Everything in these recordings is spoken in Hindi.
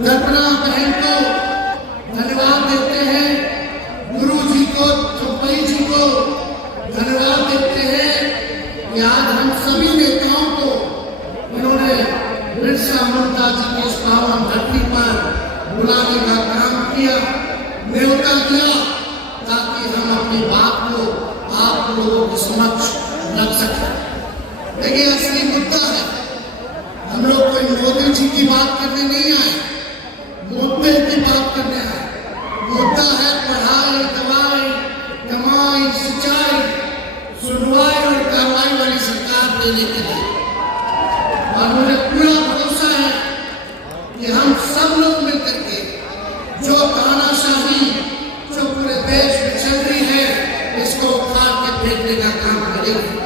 कल्पना बहन को धन्यवाद देते हैं, गुरु जी को, चौपाई जी को धन्यवाद देते हैं कि आज हम सभी नेताओं को इन्होंने बिरसा मुंडा जी की इस पावन धरती पर बुलाने का काम किया, न्योता दिया, ताकि हम अपनी बात को आप लोगों के समक्ष रख सकें। देखिए, असली मुद्दा है, हम लोग कोई मोदी जी की बात करने नहीं आए, मुद्दे की बात करने आए। मुद्दा है पढ़ाई, दवाई, कमाई, सिंचाई, सुनवाई और कार्रवाई वाली सरकार देने के लिए। और मुझे पूरा भरोसा है कि हम सब लोग मिलकर के जो तानाशाही जो पूरे देश में चल रही है, इसको उखाड़ के फेंकने का काम करेंगे।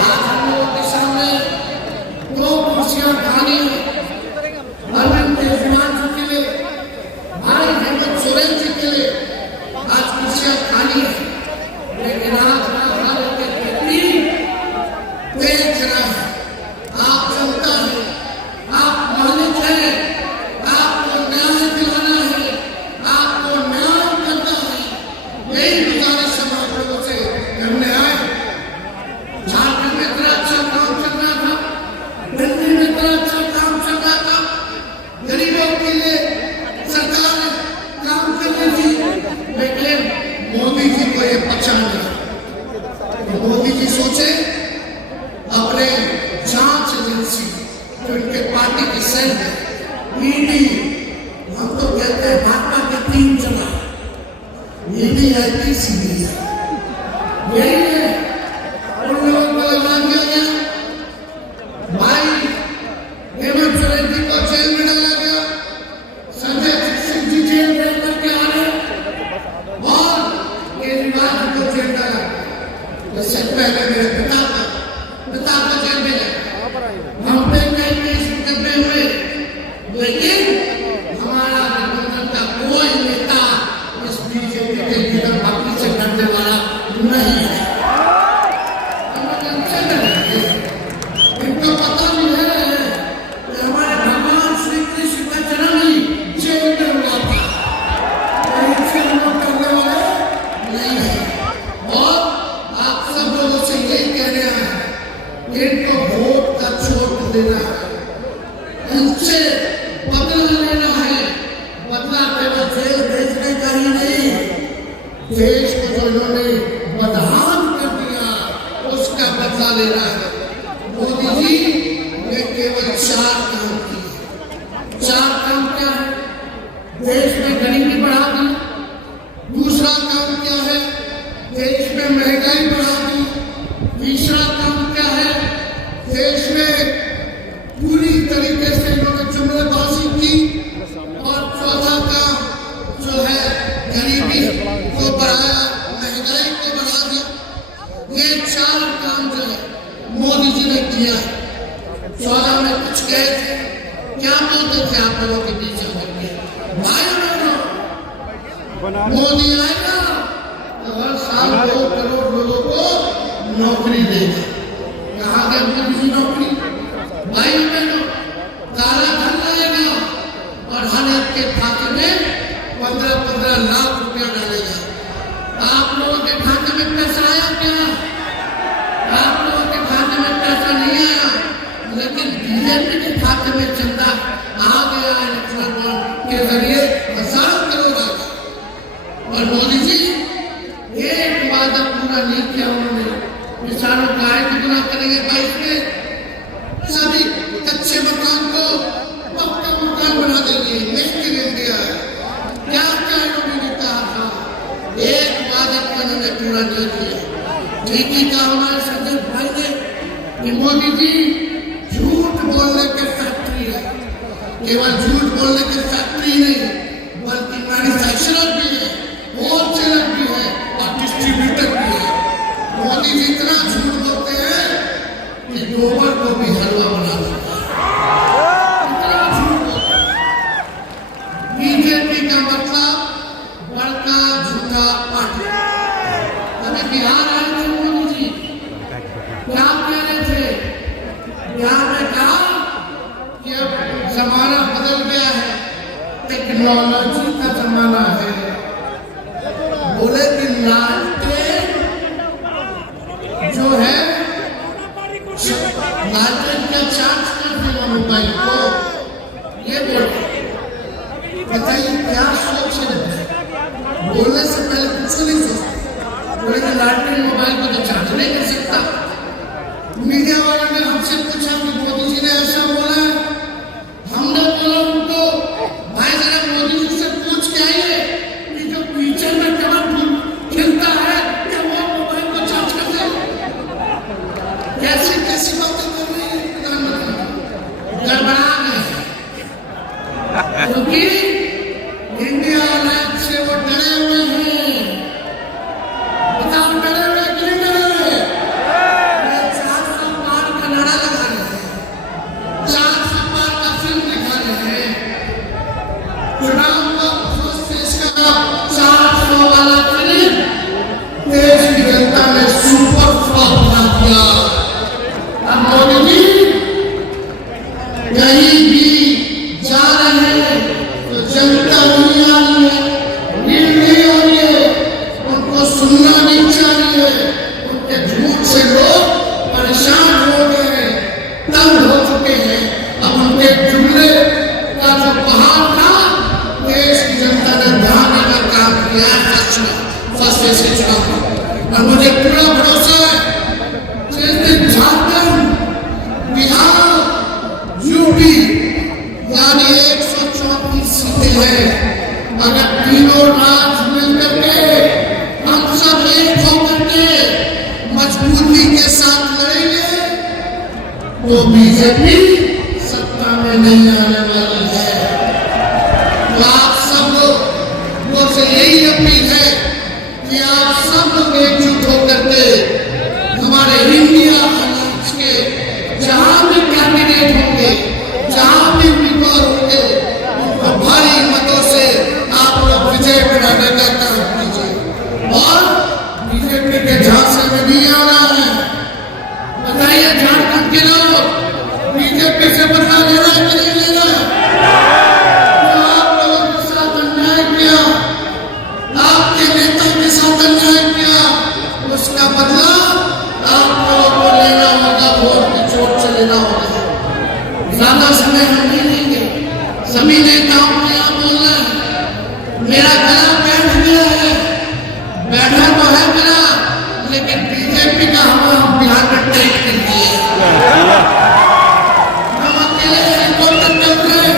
आज हम लोगों के सामने दो कुर्सियां खाली हैं, अरविंद केजरीवाल जी के लिए, भाई हेमंत सोरेन जी के लिए आज कुर्सियां खाली हैं, लेकिन आज भारत के प्रति तेज रहा है। आप जनता है, आप मालिक है, आपको न्याय दिलाना है, आपको न्याय करना है। यही गुजारिश हम आप लोगों से करने आए। झारखंड में इतना अच्छा काम चल रहा था, दिल्ली में इतना अच्छा काम चल रहा था, गरीबों के लिए सरकार काम कर रही थी, लेकिन मोदी जी को ये पचा नहीं। मोदी जी सोचे अपने जांच एजेंसी जो इनके पार्टी की सेल है, ईडी, हम तो कहते हैं भाजपा का टीम चला, ईडी है कि सीबीआई, यही है, उन लोगों को लगा दिया गया। भाई हेमंत सोरेन जी को जेल में डाला गया, संजय सिंह जी जेल में करके आ रहे, और केजरीवाल जी को जेल डाला गया। इससे पहले मेरे पिता को जेल में गया, हम पे कई केस करते हुए, लेकिन हमारा गठबंधन का कोई नेता इस बीजेपी के लीडर बाकी से करने वाला नहीं है। इनको पता नहीं है कि हमारे भगवान श्री कृष्ण का जन्म ही जेल में हुआ था, इनसे हम लोग करने वाले नहीं है। और आप सब लोगों से यही कहने आए हैं कि इनको वोट का चोट देना है, इनसे बदला लेना है। बदला केवल जेल भेजने का ही नहीं, देश को जो इन्होंने बदहाल कर दिया उसका बदला लेना है। मोदी जी ने केवल 4 काम किए। 4 काम क्या है? देश में गरीबी बढ़ा दी। दूसरा काम क्या है? देश में महंगाई बढ़ा दी। तीसरा काम क्या है? देश में पूरी तरीके से इन्होंने जुमलेबाजी की। और चौथा काम जो है, गरीबी को बढ़ाया, महंगाई को बढ़ा दिया। ये 4 काम जो है मोदी जी ने किया। 14 में कुछ कहे थे, क्या बोलते थे आप लोगों के बीच भाई बहनों, मोदी आएगा तो हर साल 2 करोड़ लोगों को नौकरी देगा। कहाँ गए मोदी जी नौकरी? भाई बहनों, काला धन लाएगा और हर एक के खाते में 15-15 लाख रुपया डालेगा। आप लोगों के खाते में पैसा आया क्या? आप लोगों के खाते में पैसा नहीं आया, लेकिन बीजेपी के खाते में चंदा आ गया इलेक्ट्रल बॉन्ड के जरिए 1000 करोड़ आ गया। और मोदी जी एक वादा पूरा नहीं किया उन्होंने। किसानों का आय दुगना करेंगे 22 में, सभी कच्चे मकान को पक्का मकान बना देंगे, मेक इन इंडिया। क्या क्या इन्होंने कहा था, एक वादा इन्होंने पूरा नहीं किया। ठीक ही कहा हमारे संजय भाई ने कि मोदी जी झूठ बोलने के फैक्ट्री है। केवल झूठ बोलने के फैक्ट्री नहीं, बल्कि मैन्युफैक्चरर भी है, होलसेलर भी है और डिस्ट्रीब्यूटर भी है। मोदी जी इतना झूठ बोलते हैं कि गोबर को भी हलवा बना देता है, इतना झूठ बोलते हैं। बीजेपी का मतलब बड़का झूठा पार्टी। अभी बिहार आए थे मोदी जी, क्या कह रहे थे? बिहार में कहा कि अब जमाना बदल गया है, टेक्नोलॉजी का जमाना है। बोले कि लालटेन जो है लालटेन का चार्ज कर देगा मोबाइल को, ये बोले। बताइए क्या सोच रहे हैं? बोलने से पहले कुछ नहीं सोचते। बोले कि लालटेन मोबाइल को तो चार्ज नहीं कर सकता। मीडिया वालों ने हमसे पूछा कि मोदी जी ने ऐसा बोला है। हमने बोला उनको, भाई जरा मोदी जी से पूछ के आइए कि जो पीछे में कलम खिलता है क्या वो मोबाइल को चार्ज कर दे? कैसी कैसी बातें कर रहे हैं प्रधानमंत्री, गड़बड़ा गए। क्योंकि इंडिया लाइफ से वो डरे हुए हैं। बताओ डरे हुए कि नहीं डरे हुए? 400 पार का नारा लगा रहे हैं, 400 पार का फिल्म दिखा रहे हैं। चुनाव का फर्स्ट फेज का 400 वाला फिल्म देश की जनता ने सुपर फ्लॉप बना दिया। अब मोदी जी कहीं भी जा रहे हैं तो जनता दुनिया में नील नहीं हो रही है, उनको सुनना नहीं चाहिए। उनके झूठ से लोग परेशान हो गए, तंग हो चुके हैं। अब उनके जुमले का जो पहाड़ था, देश की जनता ने ढाने का काम किया है फर्स्ट फेज के चुनाव में। और मुझे पूरा भरोसा है झारखंड, बिहार, यूपी यानी 134 सीटें हैं। अगर तीनों राज्य मिलकर के हम सब एक होकर के मजबूती के साथ लड़ेंगे तो बीजेपी सत्ता में नहीं आने वाली है। तो आप सब लोग से यही अपील है कि आप सब लोग एकजुट होकर के हमारे इंडिया अलायंस के जहां भी कैंडिडेट होंगे, जहां भी उम्मीदवार होंगे, उनको भारी मतों से आप लोग विजय कराने का काम कीजिए। और बीजेपी के झांसे में भी आना है। बताइए झारखंड के लोग बीजेपी से बदला लेना कि नहीं लेना? जो आप लोगों के साथ अन्याय किया, आपके नेता के साथ अन्याय किया, उसका बदला आप लोगों को लेना होगा, वोट की चोट से लेना होगा। ज्यादा समय हम नहीं लेंगे। सभी नेताओं को यहाँ बोलना है, मेरा गला बैठ गया है, बैठा तो है मेरा, लेकिन बीजेपी का हम बिहार में टाइट कर दिए। हम अकेले हेलीकॉप्टर चल रहे,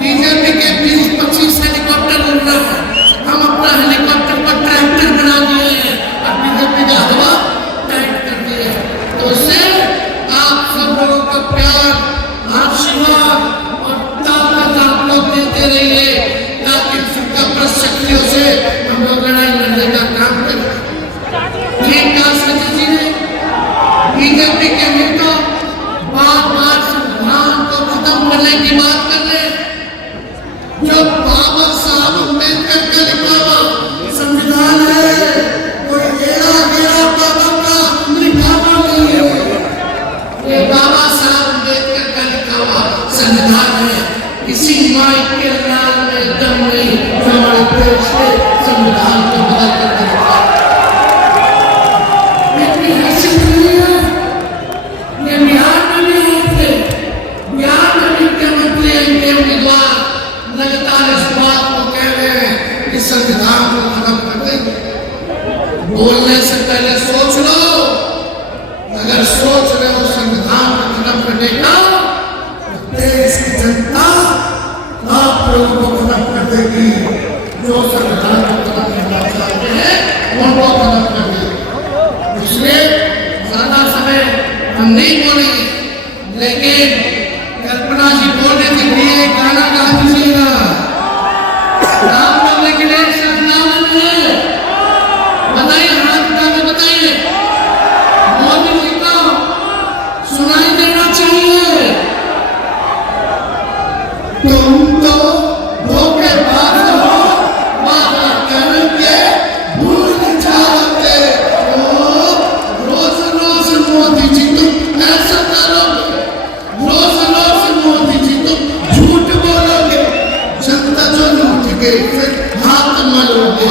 बीजेपी के 20-25 हेलीकॉप्टर उड़ रहे हैं। हम अपना हेलीकॉप्टर पर ट्रैक्टर बना दिए हैं और बीजेपी का हवा टाइट कर दिए। तो उससे आप सब लोगों का प्यार, आशीर्वाद और ताकत आप लोग देते रहिए, ताकि सबका शक्तियों से हम लोग लड़ाई लड़ने का काम करें। ठीक कहा सचिन जी ने। बीजेपी के नेता बार-बार संविधान को खत्म करने की बात कर रहे हैं। जो बाबा साहब अम्बेडकर का लिखा हुआ संविधान है, कोई गेरा गेरा बाबा का लिखा हुआ नहीं है। ये बाबा साहब अम्बेडकर का लिखा हुआ संविधान है। किसी माई के लाल में दम नहीं जो हमारे देश के संविधान को बदल कर देगा। इतनी हैसियत नहीं है। ये बिहार में भी होते, बिहार में भी मुख्यमंत्री इनके उम्मीदवार लगातार इस बात को कह रहे हैं कि संविधान को खत्म कर देंगे। बोलने से पहले सोच लो। अगर सोच रहे हो संविधान को खत्म करने का, तो देश की जनता आप लोगों को खत्म कर देगी। जो संविधान को खत्म करना चाहते हैं उनको खत्म कर देगी। इसलिए ज्यादा समय हम नहीं बोलेंगे, लेकिन कल्पना जी बोल रहे थे कि ये गाना गा दीजिएगा। नाम बोलने के लिए सब नाम है। बताइए, हाथ उठा के बताइए, मोदी जी को सुनाई देना चाहिए। तुम तो धोखेबाज हो, वादा करके भूल जाते हो। रोज रोज मोदी जी तुम ऐसा करोगे, रोज रोज मोदी जी तुम झूठ बोलोगे। जनता जो पिएंगे फिर हाथ मलोगे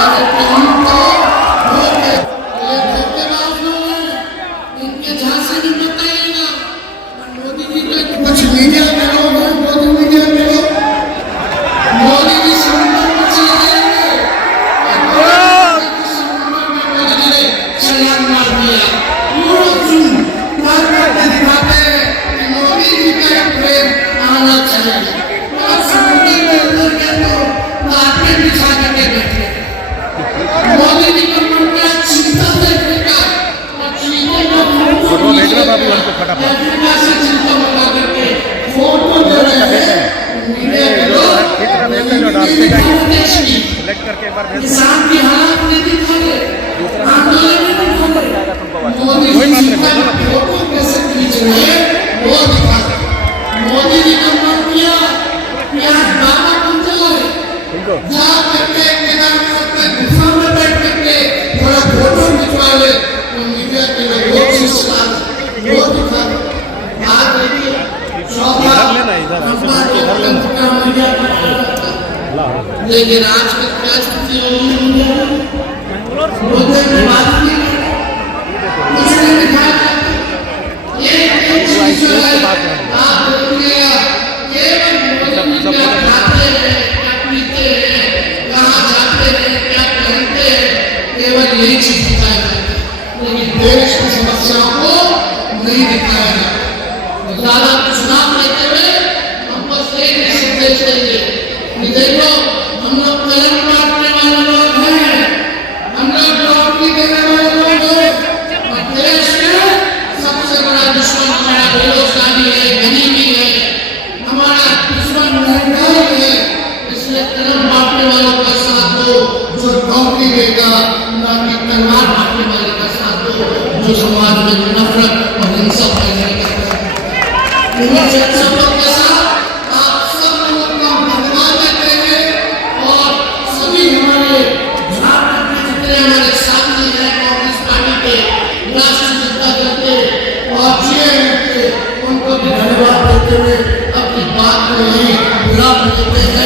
अरे तुम तो हो गए ये धोखेबाज लोग हैं इनके झांसे में मत आइएगा मोदी जी को कुछ मीडिया में लोग मोदी मीडिया में लोग मोदी जी समुद्र में चले जाएंगे मोदी जी ने छलांग मार दिया दिखाते हैं कि मोदी जी का प्रेम आना चाहिए और समुद्र में उतर के तो लाटे बिछा करके बैठे मोदी जी को मन में चिंता देखने का फोटो भेजना बाबू हमको फटाफट से चिंता बता करके फोटो दे रहे हैं मीडिया के लोग सिलेक्ट करके एक बार भेज किसान की हालत नहीं दिखाए आंदोलन नहीं दिखाए मोदी जी का फोटो कैसे खींच रहे हैं वो दिखाते मोदी जी का मन किया कि आज बाबा बन जाए जा करके केदारनाथ में गुफा में बैठ करके थोड़ा फोटो खिंचवा ले तो मीडिया के लोग वो दिखा आज देखिए लेकिन आज का क्या स्थिति होगी मुद्दे की बात नहीं उसने दिखाया ये चीज जो है आप देखिए केवल मोदी क्या खाते हैं क्या पीते हैं कहाँ जाते हैं क्या पहनते हैं केवल यही चीज दिखाया जाता है लेकिन देश की समस्याओं को नहीं दिखाया जाता ज्यादा चुनाव लेते हुए हम बस एक संदेश देंगे कि देखो हम लोग कलम काटने वाले लोग हैं हम लोग नौकरी देने वाले लोग हैं और देश में सबसे बड़ा दुश्मन हमारा बेरोजगारी है गरीबी है हमारा दुश्मन महंगाई है इसलिए कलम बांटने वालों का साथ दो जो नौकरी देगा ना कि तलवार बांटने वाले का साथ दो जो समाज में नफरत और हिंसा फैलाने का सब लोग के साथ आप सब लोगों का धन्यवाद देते हैं और सभी हमारे झारखंड में जितने हमारे साथी हैं कांग्रेस पार्टी के राष्ट्रीय जनता दल के और जेएमएम के उनको भी धन्यवाद देते हुए अपनी बात को यही विराम देते हैं।